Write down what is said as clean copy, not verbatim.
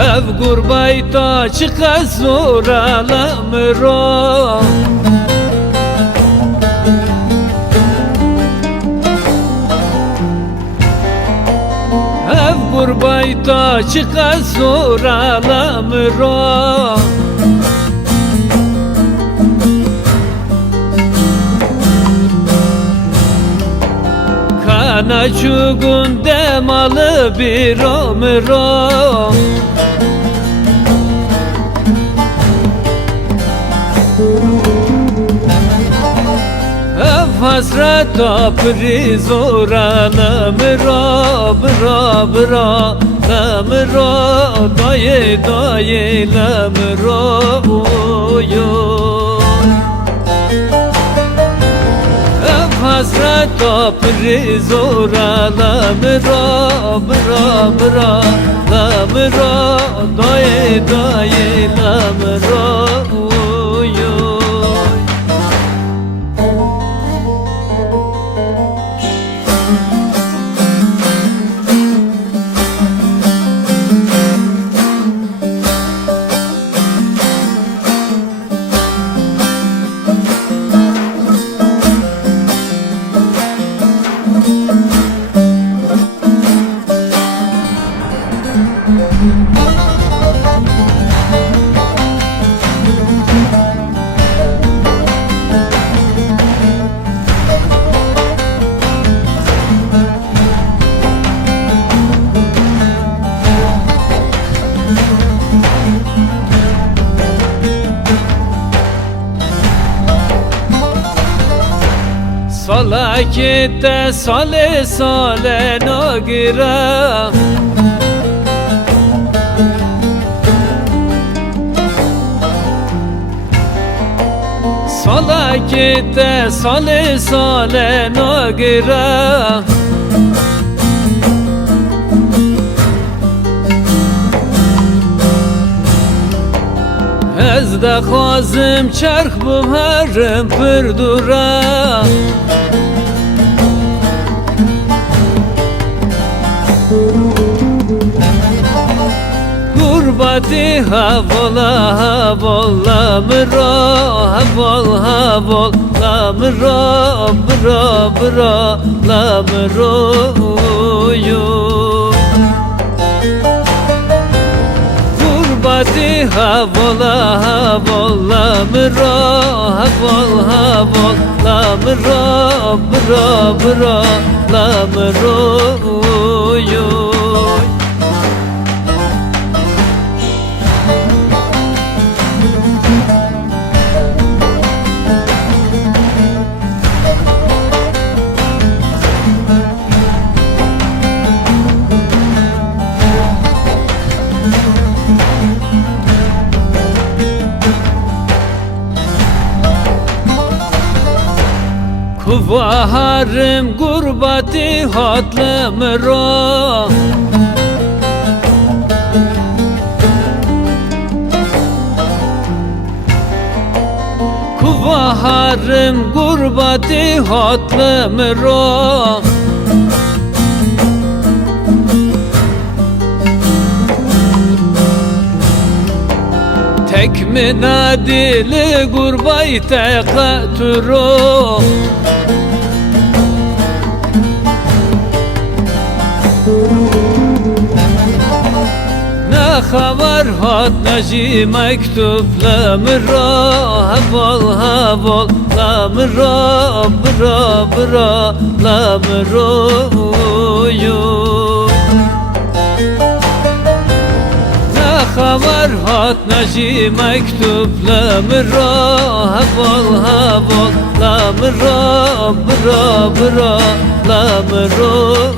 Ev gurbayta çıka zoralamıram. Ev gurbayta çıka zoralamıram. Kana çugun demalı bir ömrüm. Hasreta prizoranamıra bıra bıra lamıra daye daye lamıra uyuy. Hasreta prizoranamıra bıra bıra lamıra daye daye lamıra uyuy. Salakete sale sale nagira, salakete sale sale nagira. Ez de xwazim çerx bimherim pirdura. Gurbati havola havola mira havol havol la mira bra bra la mira uyuy. Gurbati havola havola mira havol havol la mira bra bra la mira uyuy. Kuvaharım gurbati hatlamıra. Kuvaharım gurbati hatlamıra. Tek minadili gurbayte qaturu. Ne haber hat naji mektub lamra havol havol lamra bra bra lamra uyuy. Ne خبر هات نجی مکتوب لمرا هبال هبال لمرا برا برا لمرا